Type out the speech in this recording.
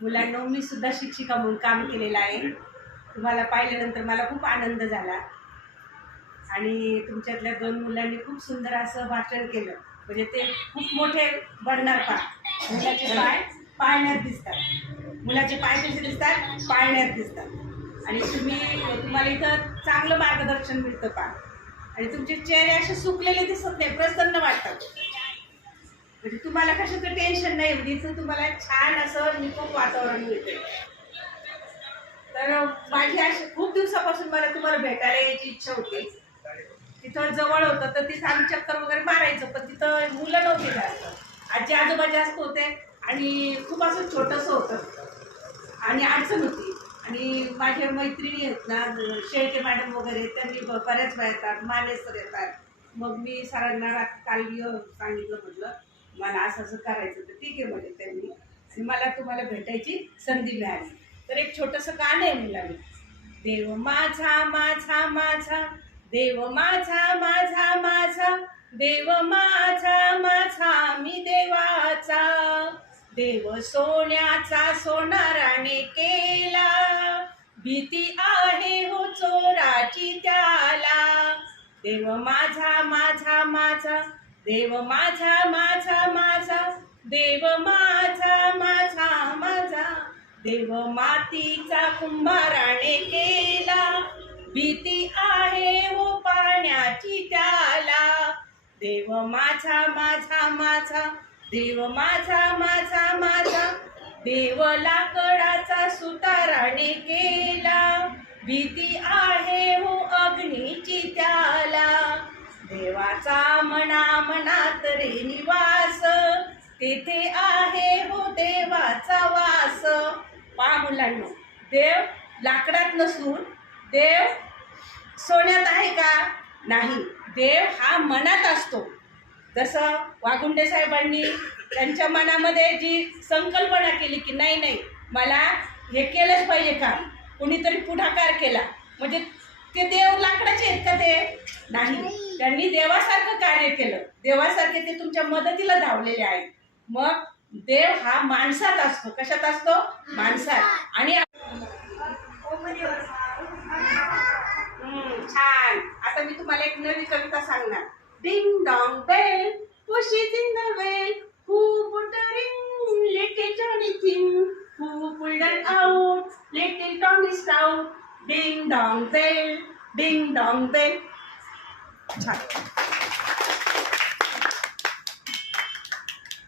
मुलांना मी सुद्धा शिक्षिका म्हणून काम केलेलं आहे. तुम्हाला पाहिल्यानंतर मला खूप आनंद झाला आणि तुमच्यातल्या 2 मुलांनी खूप सुंदर असं भाषण केलं. म्हणजे ते खूप मोठे बनणार पा. मुलाचे पाय पाळण्यात दिसतात, मुलाचे पाय कसे दिसतात, पाळण्यात दिसतात. आणि तुम्हाला इथं चांगलं मार्गदर्शन मिळतं पा. आणि तुमचे चेहरे असे सुकलेले दिसत नाही, प्रसन्न वाटतात. म्हणजे तुम्हाला कशाचं टेन्शन नाही, म्हणजे इथं तुम्हाला छान असं निकोप वातावरण मिळते. तर माझी अशी खूप दिवसापासून मला तुम्हाला भेटायला यायची इच्छा होती. तिथं जवळ होतं तर तिथं आम्ही चक्कर वगैरे मारायचं, पण तिथं मुलं नव्हते जास्त, आजी आजोबा जास्त होते आणि खूप असं छोटंसं होतं आणि अडचण होती. आणि माझ्या मैत्रिणी आहेत ना, शेळके मॅडम वगैरे, त्यांनी बऱ्याच वेळा येतात, माने सर येतात. मग मी सरांना काल सांगितलं, म्हटलं मला असं असं करायचं, तर ठीक आहे म्हणजे त्यांनी. आणि मला तुम्हाला भेटायची संधी मिळाली. तर एक छोटंसं गाणं आहे मुलांनी. देव माझा माझा माझा, देव माझा माझा माझा, देव माझा माझा मी देवाचा. देव सोन्याचा सोनाराने केला, भीती आहे हो चोराची त्याला. देव माझा माझा माझा, देव माझा माझा माझा, देव माझा माझा माझा. देव मातीचा कुंभाराने केला, भीती आहे हो पाण्याची त्याला. देव माझा माझा माझा, देव माझा माझा माझा, देव लाकडाचा सुताराने केला, भीती आहे हो अग्नीची त्याला. देवाचा मना मनात रे निवास, तेथे आहे हो देवाचा वास. पहा मुलांनो, देव लाकडात नसून देव सोन्यात आहे का? नाही, देव हा मनात असतो. जसं वाघुंडे साहेबांनी त्यांच्या मनामध्ये जी संकल्पना केली की नाही नाही मला हे केलंच पाहिजे का, कोणीतरी पुढाकार केला, म्हणजे ते देव लाकडाचे आहेत का? ते नाही, त्यांनी देवासारखं कार्य केलं, देवासारखे ते तुमच्या मदतीला धावलेले आहेत. मग देव हा माणसात असतो. कशात असतो? माणसात. आणि छान. आता मी तुम्हाला एक नवी कविता सांगणार. Ding dong bell, pushes in the well, who put the ring, little Johnny Thing, who pulled it out, little Tommy Stout. Ding dong bell, ding dong bell. छान.